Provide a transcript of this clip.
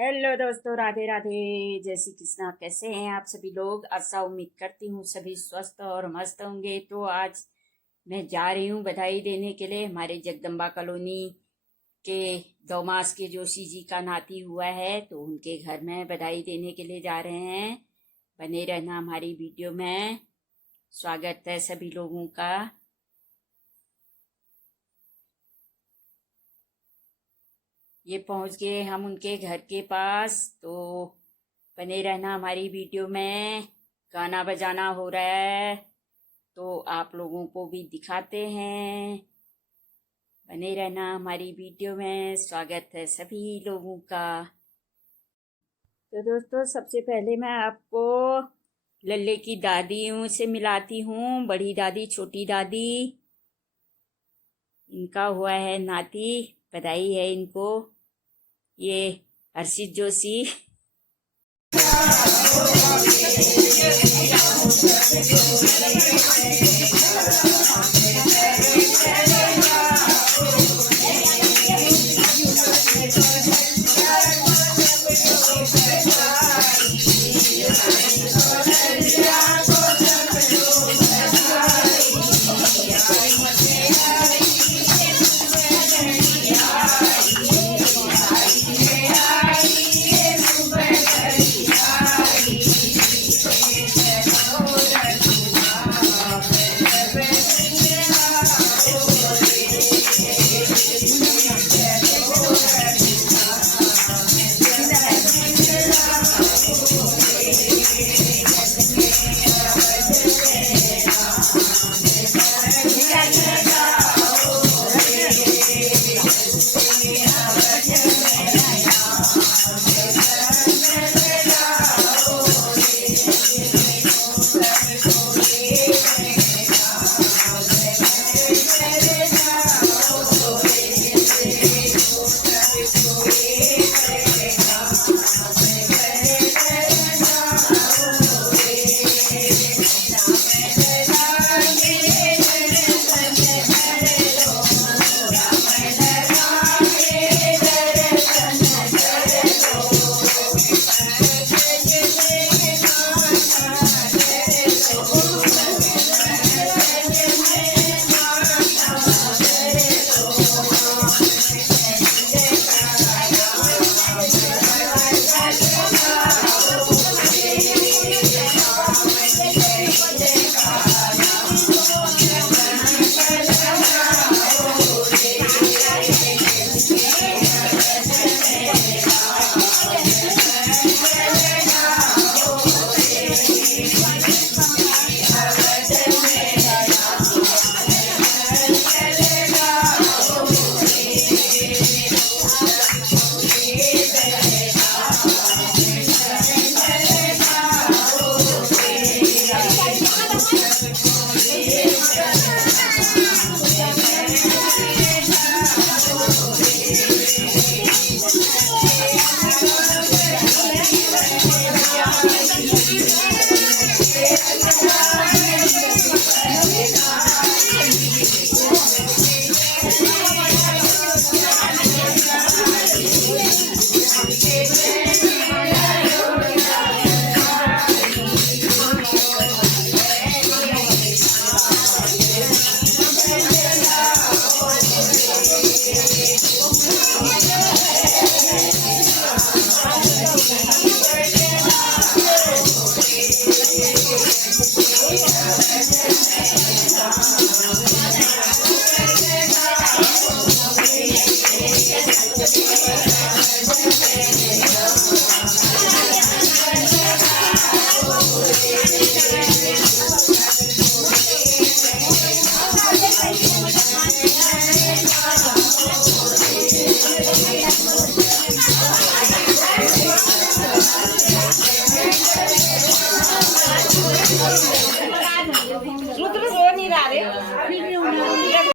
Hello दोस्तों, राधे राधे, जय श्री कृष्णा। कैसे हैं आप सभी लोग? आशा उम्मीद करती हूँ सभी स्वस्थ और मस्त होंगे। तो आज मैं जा रही हूँ बधाई देने के लिए। हमारे जगदम्बा कॉलोनी के 2 मास के जोशी जी का नाती हुआ है, तो उनके घर में बधाई देने के लिए जा रहे हैं। बने रहना हमारी वीडियो में। स्वागत है सभी लोगों का। ये पहुंच गए हम उनके घर के पास, तो बने रहना हमारी वीडियो में। गाना बजाना हो रहा है तो आप लोगों को भी दिखाते हैं। बने रहना हमारी वीडियो में। स्वागत है सभी लोगों का। तो दोस्तों, सबसे पहले मैं आपको लल्ले की दादियों से मिलाती हूँ। बड़ी दादी, छोटी दादी, इनका हुआ है नाती। बधाई है इनको। ये हर्षित जोशी।